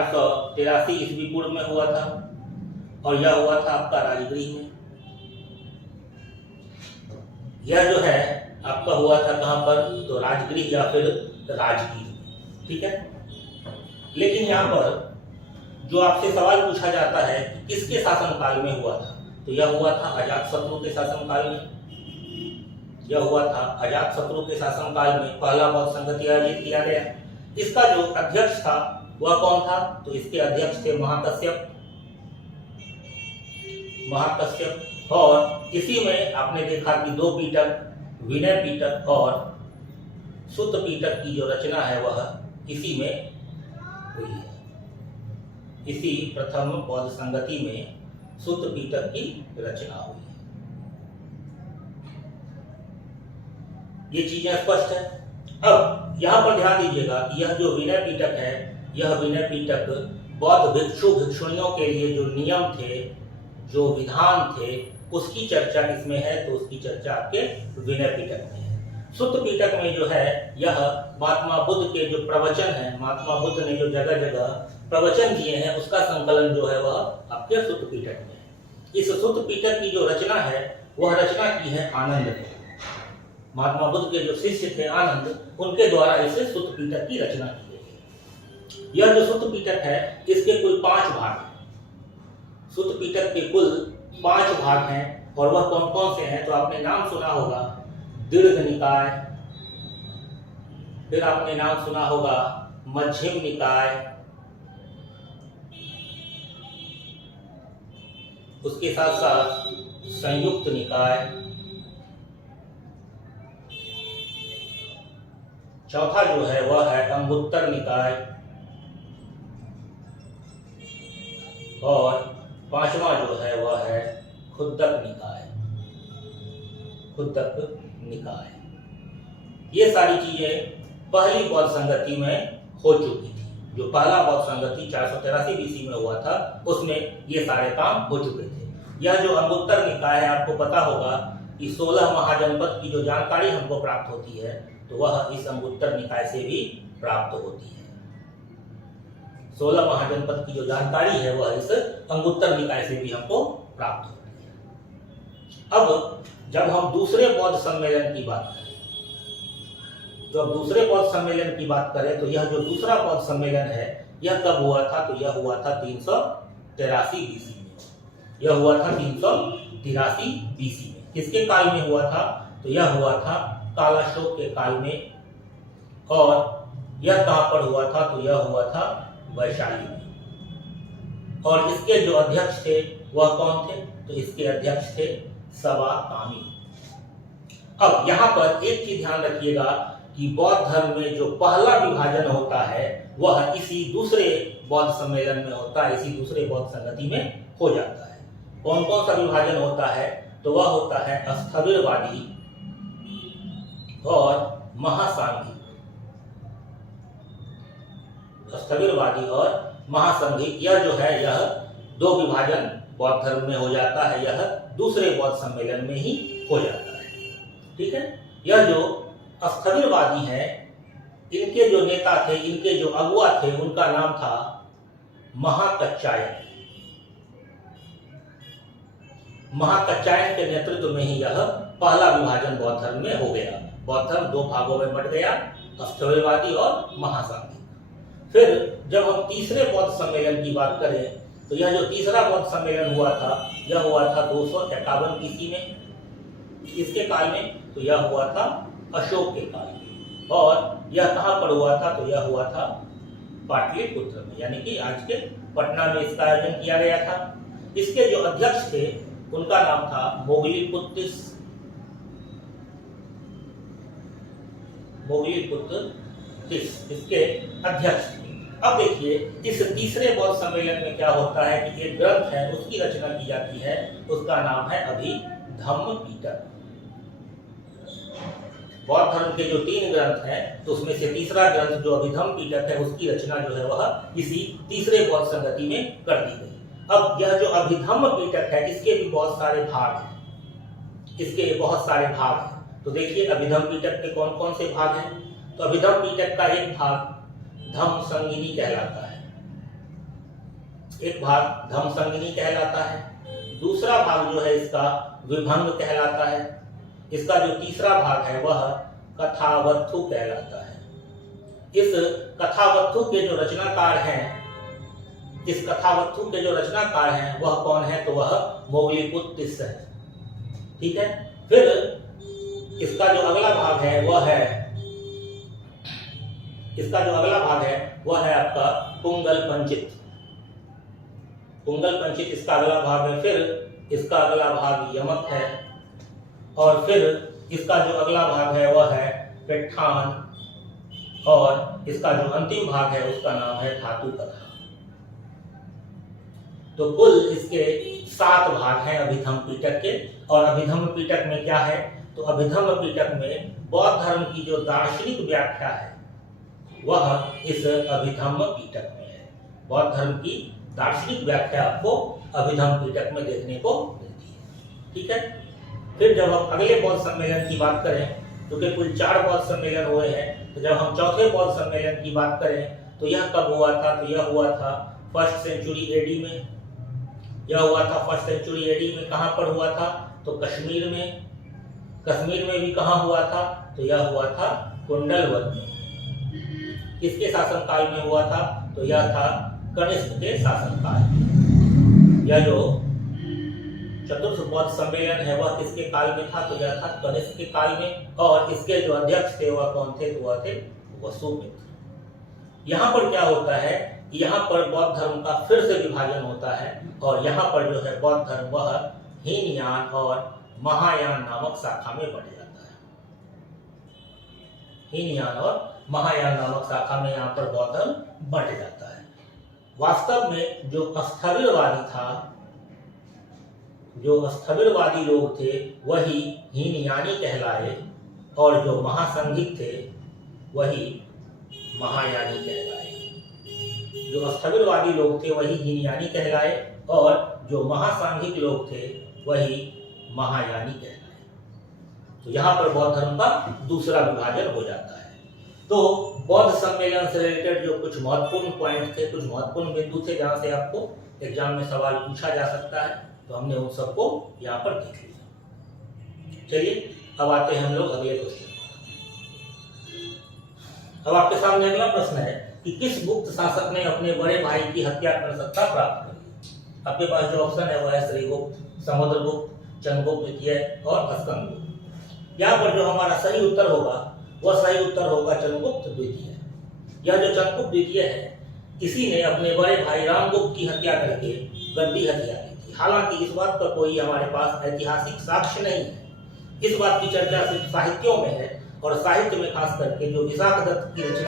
483 ईस्वी पूर्व में हुआ था और यह हुआ था आपका राजगृह में। यह जो है आपका हुआ था कहां पर, तो राजगृह या फिर राजगीर में। ठीक है, लेकिन यहाँ पर जो आपसे सवाल पूछा जाता है कि किसके शासनकाल में हुआ था, तो यह हुआ था अजातशत्रु के शासनकाल में। यह हुआ था अजातशत्रु के शासनकाल में पहला बौद्ध संगति आयोजित किया गया। इसका जो अध्यक्ष था वह कौन था, तो इसके अध्यक्ष थे महाकश्यप। और इसी में आपने देखा कि दो पीटक, विनय पीटक और सुत्त पीटक की जो रचना है वह इसी में हुई है। इसी प्रथम बौद्ध संगति में सुत्त पीटक की रचना हुई है। ये चीजें स्पष्ट है। अब यहाँ पर ध्यान दीजिएगा कि यह जो विनय पीटक है, यह विनय पीटक बौद्ध भिक्षु भिक्षुणियों के लिए जो नियम थे, जो विधान थे, उसकी चर्चा इसमें है। तो उसकी चर्चा आपके विनय पीटक में है। सुत्त पीटक में जो है यह महात्मा बुद्ध के जो प्रवचन है, महात्मा बुद्ध ने जो जगह जगह प्रवचन दिए हैं, उसका संकलन जो है वह आपके सुत्त पीटक में है। इस सुत्त पीटक की जो रचना है वह रचना की है आनंद ने। महात्मा बुद्ध के जो शिष्य थे आनंद, उनके द्वारा इसे सुत्त पीटक की रचना की गई। यह जो सुत्त पीटक है इसके कुल 5 भाग हैं। सुत्त पीटक के कुल 5 भाग हैं और वह कौन कौन से हैं, तो आपने नाम सुना होगा दीर्घ निकाय, फिर आपने नाम सुना होगा मध्यम निकाय, उसके साथ साथ संयुक्त निकाय, चौथा जो है वह है अंगुत्तर निकाय और 5वां जो है वह है खुद्दक निकाय। ये सारी चीजें पहली बौद्ध संगति में हो चुकी थी। जो पहला बौद्ध संगति 483 बीसी में हुआ था उसमें ये सारे काम हो चुके थे। यह जो अंगुत्तर निकाय है, आपको पता होगा कि 16 महाजनपद की जो जानकारी हमको प्राप्त होती है तो वह इस अंगुत्तर निकाय से भी प्राप्त होती है। 16 महाजनपद की जो जानकारी है वह इस अंगुत्तर निकाय से भी हमको प्राप्त होती है। अब जब हम दूसरे बौद्ध सम्मेलन की बात करें, तो यह जो दूसरा बौद्ध सम्मेलन है यह कब हुआ था, तो यह हुआ था 383 बीसी में। यह हुआ था 383 बीसी में। किसके काल में हुआ था, तो यह हुआ था कालाशोक के काल में। और यह कहां पर हुआ था, तो यह हुआ था वैशाली में। और इसके जो अध्यक्ष थे वह कौन थे, तो इसके अध्यक्ष थे सवाकामी। अब यहाँ पर एक चीज ध्यान रखिएगा कि बौद्ध धर्म में जो पहला विभाजन होता है वह इसी दूसरे बौद्ध सम्मेलन में होता है, इसी दूसरे बौद्ध संगति में हो जाता है। कौन कौन सा विभाजन होता है, तो वह होता है स्थविरवादी और महासांघिक। स्थविरवादी और महासंघिक, यह जो है यह 2 विभाजन बौद्ध धर्म में हो जाता है। यह दूसरे बौद्ध सम्मेलन में ही हो जाता है। ठीक है, यह जो स्थविरवादी है, इनके जो नेता थे, इनके जो अगुआ थे, उनका नाम था महाकच्चायन। महाकच्चायन के नेतृत्व में ही यह पहला विभाजन बौद्ध धर्म में हो गया। बौद्ध धर्म 2 भागों में बंट गया, स्थविरवादी और महासांघिक। फिर जब हम तीसरे बौद्ध सम्मेलन की बात करें, तो यह जो तीसरा बौद्ध सम्मेलन हुआ था यह हुआ था 251 बीसी में। किसके काल में, तो यह हुआ था अशोक के काल में। और यह कहां पर हुआ था, तो यह हुआ था पाटलिपुत्र में, यानी कि आज के पटना में इसका आयोजन किया गया था। इसके जो अध्यक्ष थे उनका नाम था मोगलीपुत्तिस। इसके अध्यक्ष थे। अब देखिए इस तीसरे बौद्ध सम्मेलन में क्या होता है कि एक ग्रंथ है, उसकी रचना की जाती है, उसका नाम है अभिधम्म पीटक। बौद्ध धर्म के जो 3 ग्रंथ हैं तो उसमें से तीसरा ग्रंथ जो अभिधम्म पीटक है उसकी रचना जो है वह इसी तीसरे बौद्ध संगति में कर दी गई। अब यह जो अभिधम्म पीटक है इसके भी बहुत सारे भाग हैं। तो देखिए अभिधम्म पीटक के कौन कौन से भाग हैं, तो अभिधम्म पीटक का एक भाग धम्म संगिनी कहलाता है। एक भाग धम्मसंगिनी कहलाता है, दूसरा भाग जो है इसका विभंग कहलाता है, इसका जो तीसरा भाग है वह कथावत्थु कहलाता है। इस कथावत्थु के जो रचनाकार हैं, इस कथावत्थु के जो रचनाकार हैं वह कौन है, तो वह मोगलीपुत्र तिस्स है। ठीक है। फिर इसका जो अगला भाग है वह है आपका पुंगल पंचित। पुंगल पंचित इसका अगला भाग है। फिर इसका अगला भाग यमक है, और फिर इसका जो अगला भाग है वह है पेट्ठान, और इसका जो अंतिम भाग है उसका नाम है धातु कथा। तो कुल इसके 7 भाग हैं अभिधम्म पिटक के। और अभिधम्म पिटक में क्या है, तो अभिधम्म पिटक में बौद्ध धर्म की जो दार्शनिक व्याख्या है वह इस अभिधम्म पिटक में है। बौद्ध धर्म की दार्शनिक व्याख्या आपको अभिधम्म पिटक में देखने को मिलती है। ठीक है। फिर जब हम अगले बौद्ध सम्मेलन की बात करें, क्योंकि कुल 4 बौद्ध सम्मेलन हुए हैं, तो जब हम चौथे बौद्ध सम्मेलन की बात करें तो यह कब हुआ था, तो यह हुआ था 1st सेंचुरी एडी में। यह हुआ था 1st सेंचुरी एडी में। कहां पर हुआ था, तो कश्मीर में। कश्मीर में भी कहां हुआ था, तो यह हुआ था कुंडलवन में। किसके शासनकाल में हुआ था, तो यह था कनिष्क के शासनकाल में। यह जो चतुर्थ बौद्ध सम्मेलन है वह किसके काल में था, तो यह था कनिष्क के काल में। और इसके जो अध्यक्ष थे वह कौन थे, तो वह थे वसुमित्र। यहाँ पर क्या होता है, यहाँ पर बौद्ध धर्म का फिर से विभाजन होता है, और यहाँ पर जो है बौद्ध धर्म वह हीनयान और महायान नामक शाखा में बढ़ जाता है। हीनयान और महायान नामक शाखा में यहाँ पर बौद्ध धर्म बढ़ जाता है। वास्तव में जो स्थविरवादी था, जो स्थविरवादी लोग थे वही हीनयानी कहलाए, और जो महासंघिक थे वही महायानी कहलाए। जो स्थविरवादी लोग थे वही हीनयानी कहलाए, और जो महासांघिक लोग थे वही महायानी कहलाए। तो यहाँ पर बौद्ध धर्म का दूसरा विभाजन हो जाता है। तो बौद्ध सम्मेलन से रिलेटेड जो कुछ महत्वपूर्ण पॉइंट थे, कुछ महत्वपूर्ण बिंदु थे जहाँ से आपको एग्जाम में सवाल पूछा जा सकता है, तो हमने उन सबको यहाँ पर देख लिया। चलिए अब आते हैं हम लोग अगले क्वेश्चन। अब आपके सामने अगला प्रश्न है कि किस गुप्त शासक ने अपने बड़े भाई की हत्या कर सत्ता प्राप्त की। आपके पास जो ऑप्शन है वह है श्रीगुप्त, समुद्रगुप्त, चंद्रगुप्त द्वितीय और स्कंदगुप्त। यहाँ पर जो हमारा सही उत्तर होगा वह सही उत्तर होगा चंद्रगुप्त द्वितीय। यह जो चंद्रगुप्त द्वितीय है, इसी ने अपने बड़े भाई रामगुप्त की हत्या करके गद्दी हत्या की थी। हालांकि इस बात का कोई हमारे पास ऐतिहासिक साक्ष्य नहीं है। इस बात की चर्चा सिर्फ साहित्यों में है, और साहित्य में खास करके जो विशाखदत्त की रचना